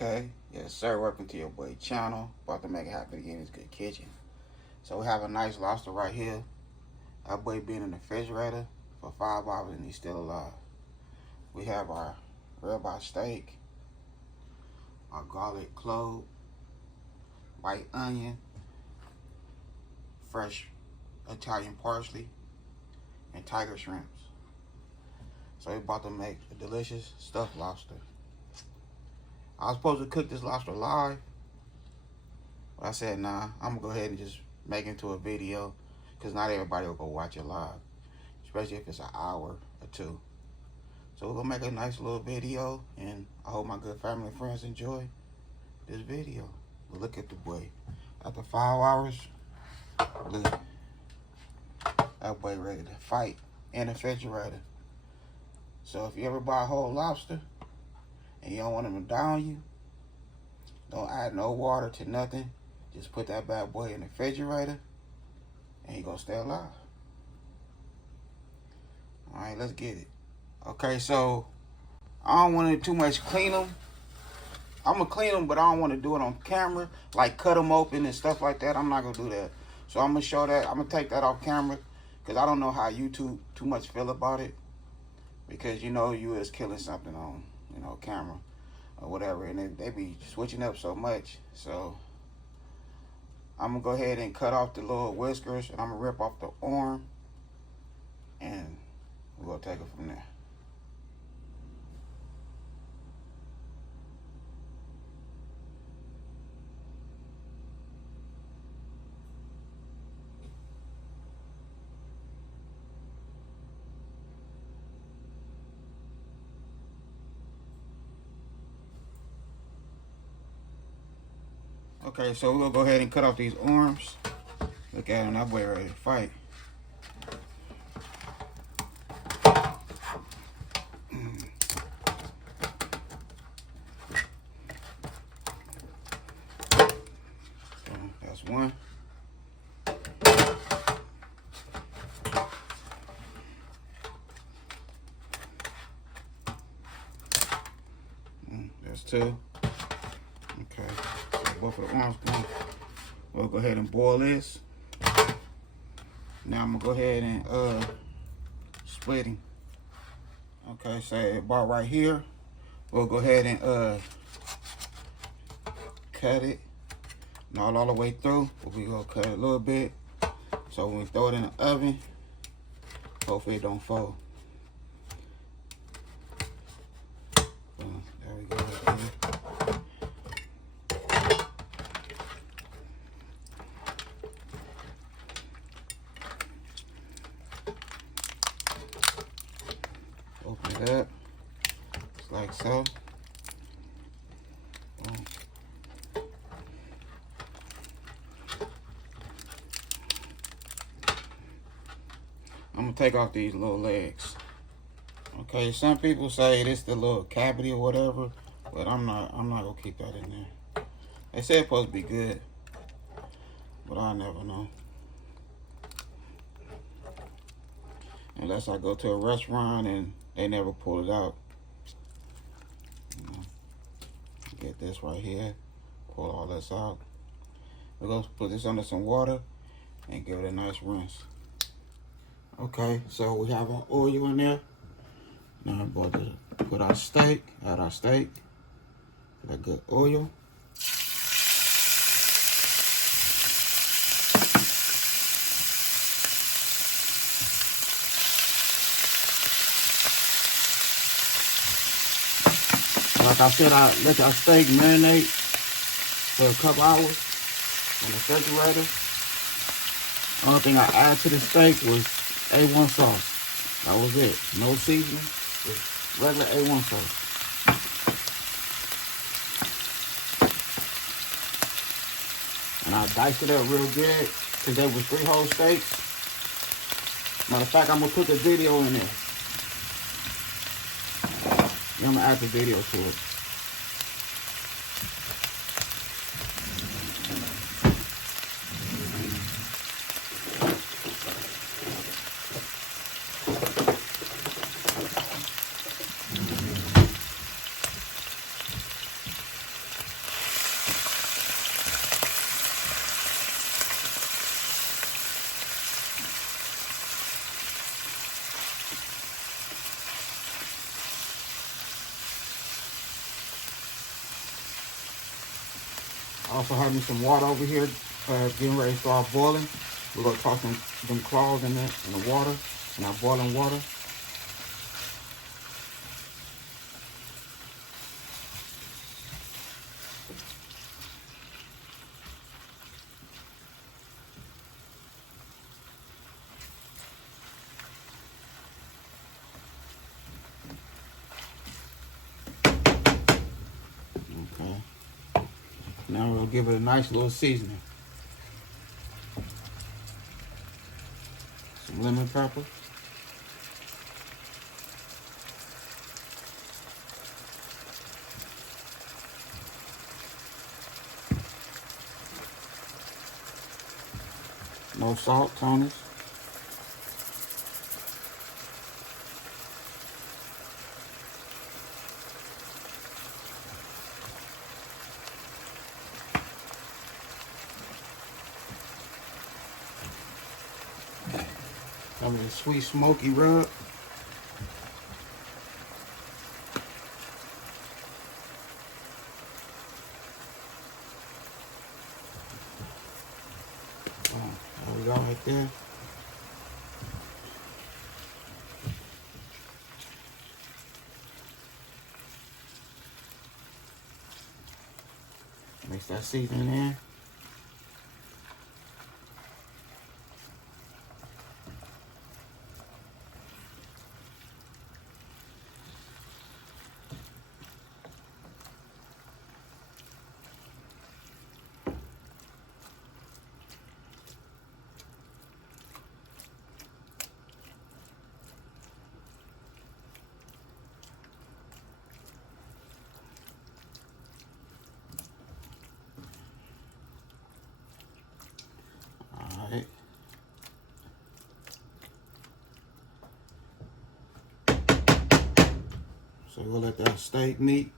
Okay, yes sir, welcome to your boy channel. About to make it happen again in this good kitchen. So we have a nice lobster right here. Our boy been in the refrigerator for 5 hours and he's still alive. We have our ribeye steak, our garlic clove, white onion, fresh Italian parsley, and tiger shrimps. So we're about to make a delicious stuffed lobster. I was supposed to cook this lobster live, but I said, nah, I'm gonna go ahead and just make it into a video, because not everybody will go watch it live, especially if it's an hour or two. So we're gonna make a nice little video, and I hope my good family and friends enjoy this video. But look at the boy. After 5 hours, look, that boy ready to fight in the refrigerator. So if you ever buy a whole lobster and you don't want him to down you, don't add no water to nothing. Just put that bad boy in the refrigerator and he gonna stay alive. All right, let's get it. Okay, so I don't want to too much clean them. I'm gonna clean them, but I don't want to do it on camera, like cut them open and stuff like that. I'm not gonna do that. So I'm gonna show that. I'm gonna take that off camera, because I don't know how YouTube too much feel about it, because you know you is killing something on, you know, camera or whatever, and they be switching up so much. So I'm gonna go ahead and cut off the little whiskers, and I'm gonna rip off the arm, and we're gonna take it from there. Okay, so we're gonna go ahead and cut off these arms. Look at him, that boy ready to fight. So that's one. That's two. Okay. Both of the arms gone. We'll go ahead and boil this. Now I'm gonna go ahead and split him. Okay, so about right here. We'll go ahead and cut it. Not all the way through, but we gonna cut it a little bit. So when we throw it in the oven, hopefully it don't fold. There we go. Right there. Open it up, just like so. Boom. I'm gonna take off these little legs. Okay, some people say this the little cavity or whatever, but I'm not gonna keep that in there. They say it's supposed to be good, but I never know. Unless I go to a restaurant and they never pull it out. You know, get this right here, pull all this out. We're gonna put this under some water and give it a nice rinse. Okay, so we have our oil in there. Now I'm going to put our steak, add our steak, put a good oil. Like I said, I let our steak marinate for a couple hours in the refrigerator. Only thing I added to the steak was A1 sauce. That was it. No seasoning, just regular A1 sauce. And I diced it up real good, because there was 3 whole steaks. Matter of fact, I'm gonna put the video in there. I'm gonna add the video to it. I also have me some water over here, getting ready to start boiling. We're gonna toss them cloves in the water, in our boiling water. Okay. Now we'll give it a nice little seasoning. Some lemon pepper. No salt, Tonys. Some of the sweet smoky rub. There we go, right there. Mix that seasoning in. Alright. So we'll let that steak meat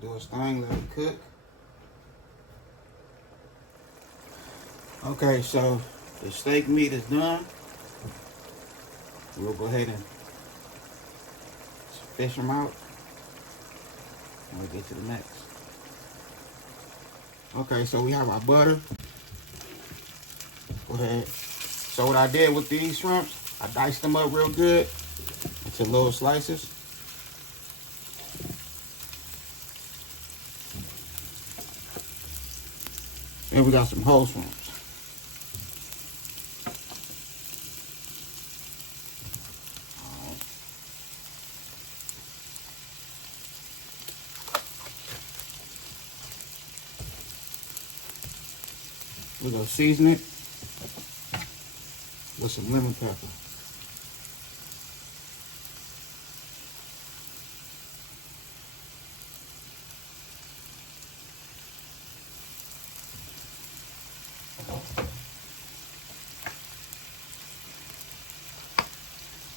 do its thing, let it cook. Okay, so the steak meat is done. We'll go ahead and fish them out and we'll get to the next. Okay, so we have our butter. Go ahead. So what I did with these shrimps, I diced them up real good into little slices. And we got some whole shrimps. We're gonna season it with some lemon pepper.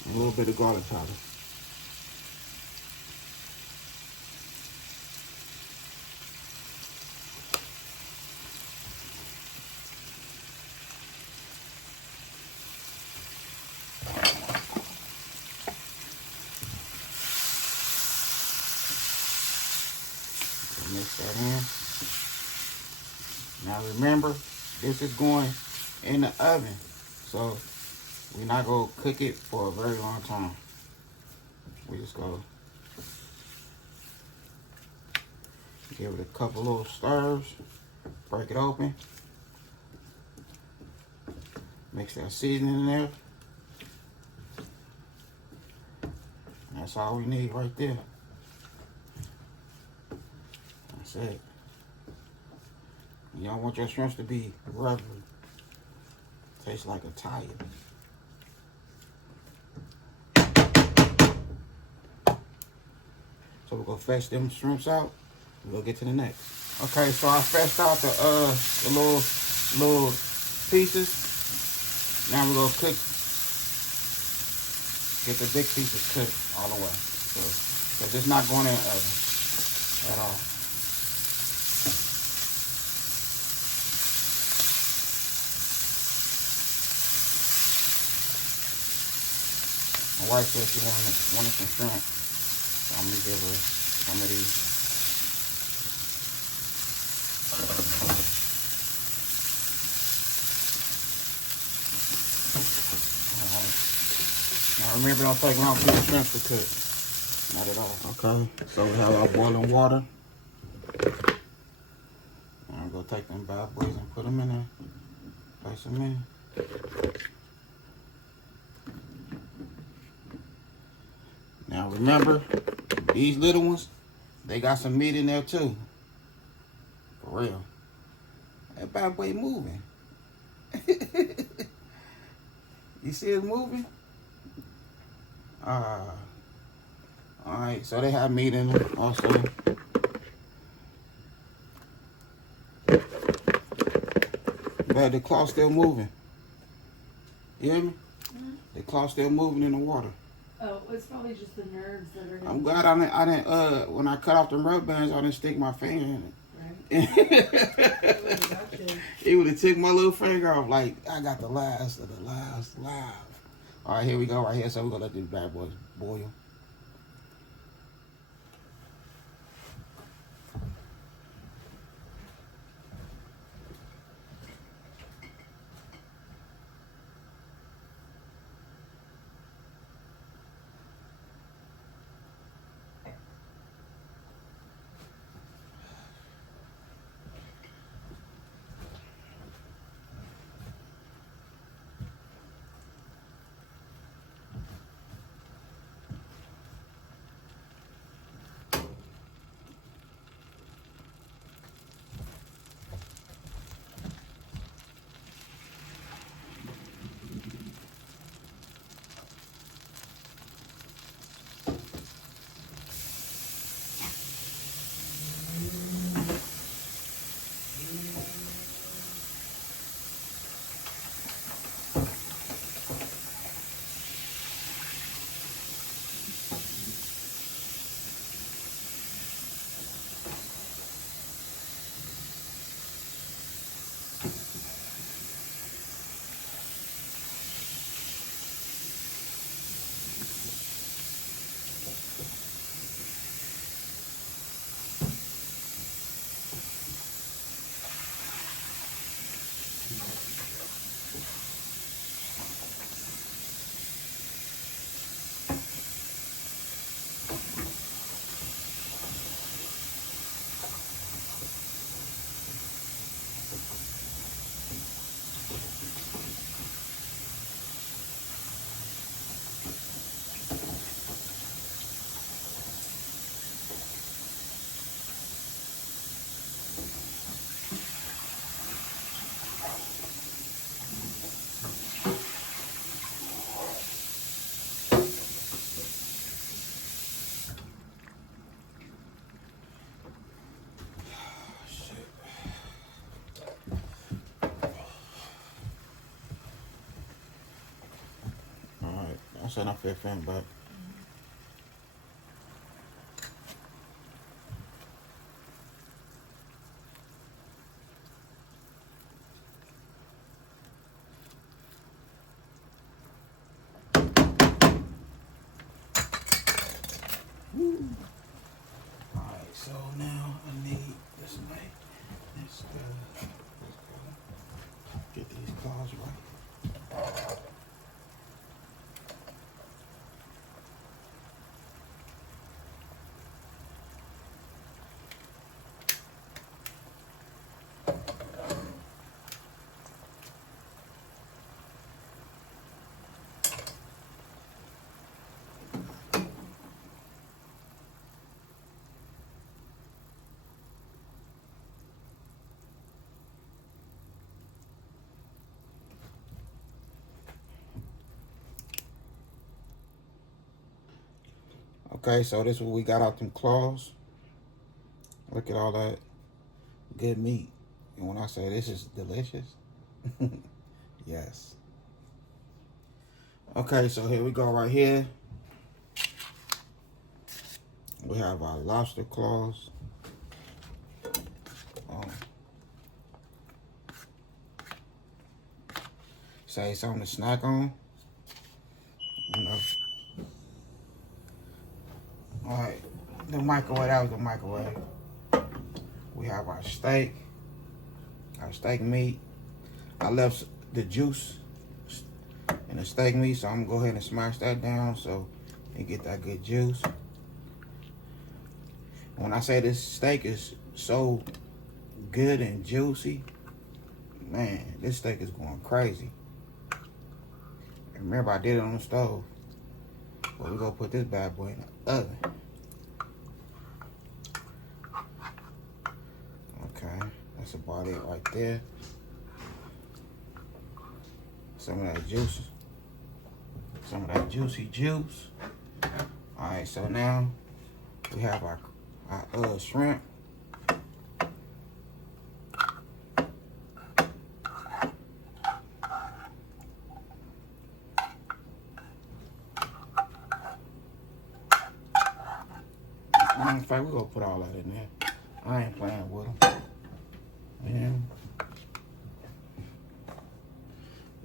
A little bit of garlic powder. Mix that in. Now remember, this is going in the oven, so we're not going to cook it for a very long time. We just go give it a couple little stirs, break it open, mix that seasoning in there. And that's all we need right there. That's it. You don't want your shrimps to be rubbery. Tastes like a tire. So we're gonna fetch them shrimps out. We'll get to the next. Okay, so I fetched out the little pieces. Now we're gonna cook. Get the big pieces cooked all the way. So it's not going in the oven at all. My wife said she wanted some shrimp, so I'm gonna give her some of these. Now remember, don't take long for the shrimp to cook. Not at all. Okay, so we have our boiling water. I'm gonna take them bad boys and put them in there. Place them in. Now remember, these little ones, they got some meat in there too. For real. That bad boy moving. You see it moving? Alright, so they have meat in them also. But the claw's still moving. You hear me? Mm-hmm. The claw's still moving in the water. Oh, it's probably just the nerves that are. I'm glad I didn't when I cut off the rubber bands, I didn't stick my finger in it. Right. It would have took my little finger off. Like, I got the last of the last laugh. All right, here we go right here. So we're gonna let these bad boys boil. That's enough for your fan back. Alright, so now I need this knife. Let's get these claws right. Okay, so this is what we got out them claws. Look at all that good meat. And when I say this is delicious, yes. Okay, so here we go right here. We have our lobster claws. Say something to snack on. You know. Alright, the microwave, that was the microwave. We have our steak meat. I left the juice in the steak meat, so I'm gonna go ahead and smash that down so you get that good juice. When I say this steak is so good and juicy, man, this steak is going crazy. Remember, I did it on the stove, but we're gonna put this bad boy in the oven. Okay, that's about it right there. Some of that juice, some of that juicy juice. All right, so now we have our shrimp. In fact, we're gonna put all that in there. I ain't playing with them. And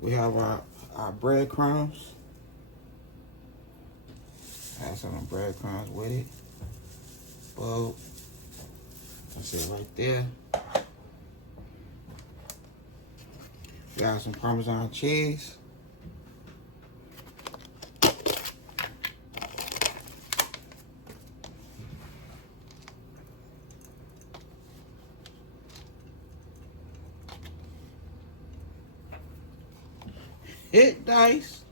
we have our breadcrumbs. Add some breadcrumbs with it. Boom. That's it right there. We got some Parmesan cheese. Hit dice.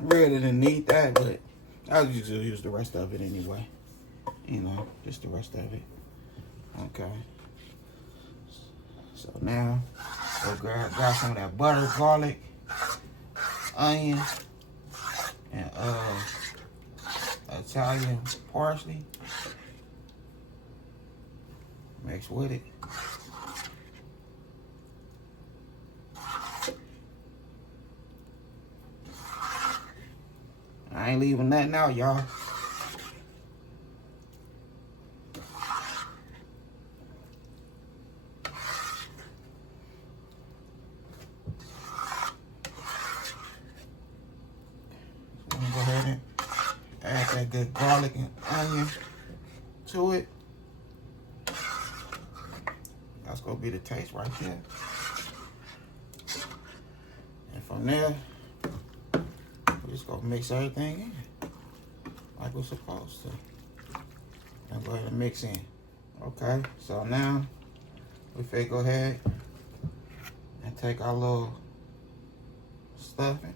Really didn't need that, but I'll just use the rest of it anyway. You know, just the rest of it. Okay. So now we'll grab some of that butter, garlic, onion, and Italian parsley. Mix with it. I ain't leaving nothing out, y'all. I'm gonna go ahead and add that good garlic and onion to it. That's gonna be the taste right there. And from there, we're just gonna mix everything in like we're supposed to. And go ahead and mix in. Okay, so now we finna go ahead and take our little stuffing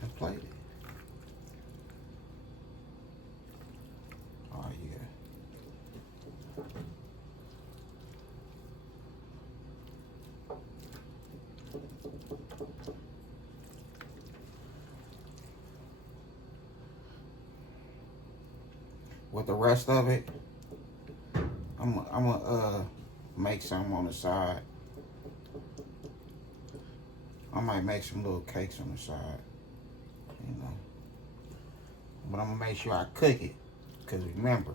and plate it. Oh yeah. With the rest of it, I'm gonna make some on the side. I might make some little cakes on the side, you know. But I'm gonna make sure I cook it, cause remember,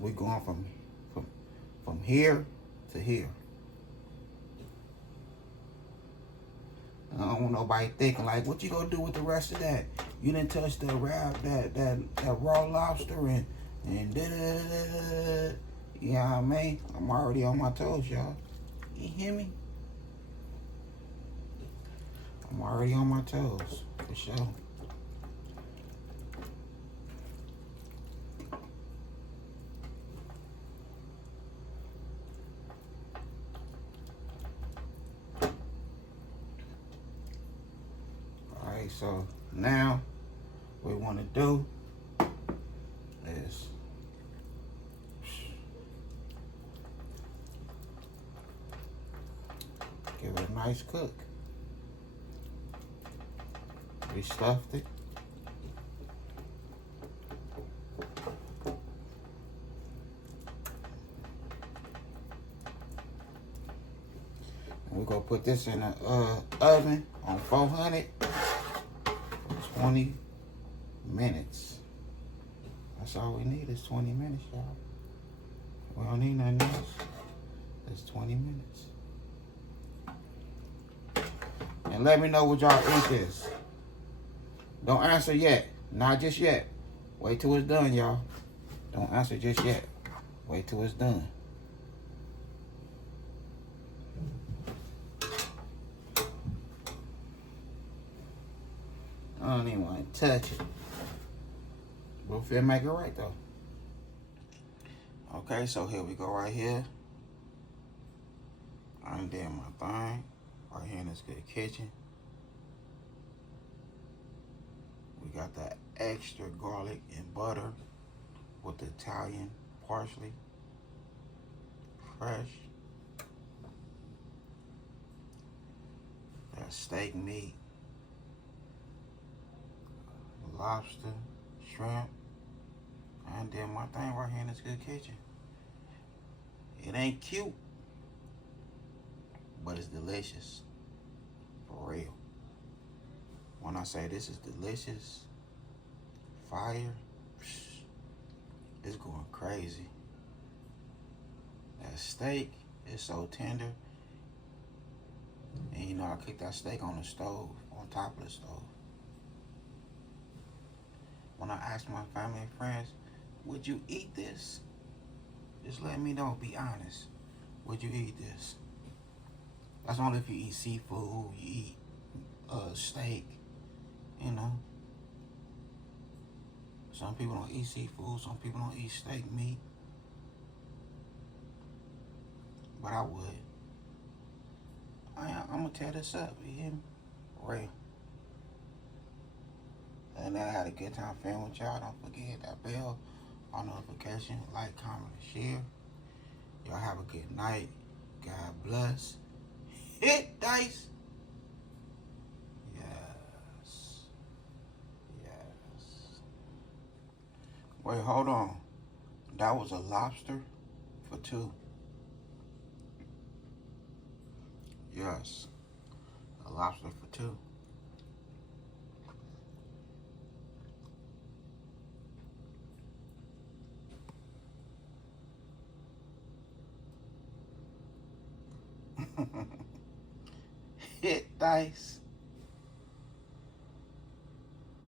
we're going from here to here. I don't want nobody thinking like, what you gonna do with the rest of that? You didn't touch the that raw lobster and da da da da. You know what I mean? I'm already on my toes, y'all. You hear me? I'm already on my toes, for sure. Alright, so now what we want to do is give it a nice cook. We stuffed it. And we're gonna put this in the oven on 400 for 20 minutes. That's all we need is 20 minutes, y'all. We don't need nothing else. It's 20 minutes. And let me know what y'all think is. Don't answer yet. Not just yet. Wait till it's done, y'all. Don't answer just yet. Wait till it's done. I don't even want to touch it. But if it make it right though. Okay, so here we go right here. I done did my thing. Right here in this good kitchen. We got that extra garlic and butter with the Italian parsley. Fresh. That steak meat. Lobster, shrimp. I done did my thing right here in this good kitchen. It ain't cute, but it's delicious. For real. When I say this is delicious, fire, it's going crazy. That steak is so tender. And you know, I cooked that steak on the stove, on top of the stove. When I asked my family and friends, would you eat this? Just let me know, be honest. Would you eat this? That's only if you eat seafood, you eat steak, you know. Some people don't eat seafood, some people don't eat steak meat. But I would. I'm gonna tear this up, you hear me? Real. And I had a good time filming with y'all. Don't forget that bell on notification, like, comment, and share. Y'all have a good night. God bless. Hit dice. Yes. Yes. Wait, hold on. That was a lobster for 2. Yes. A lobster for 2. Hit dice.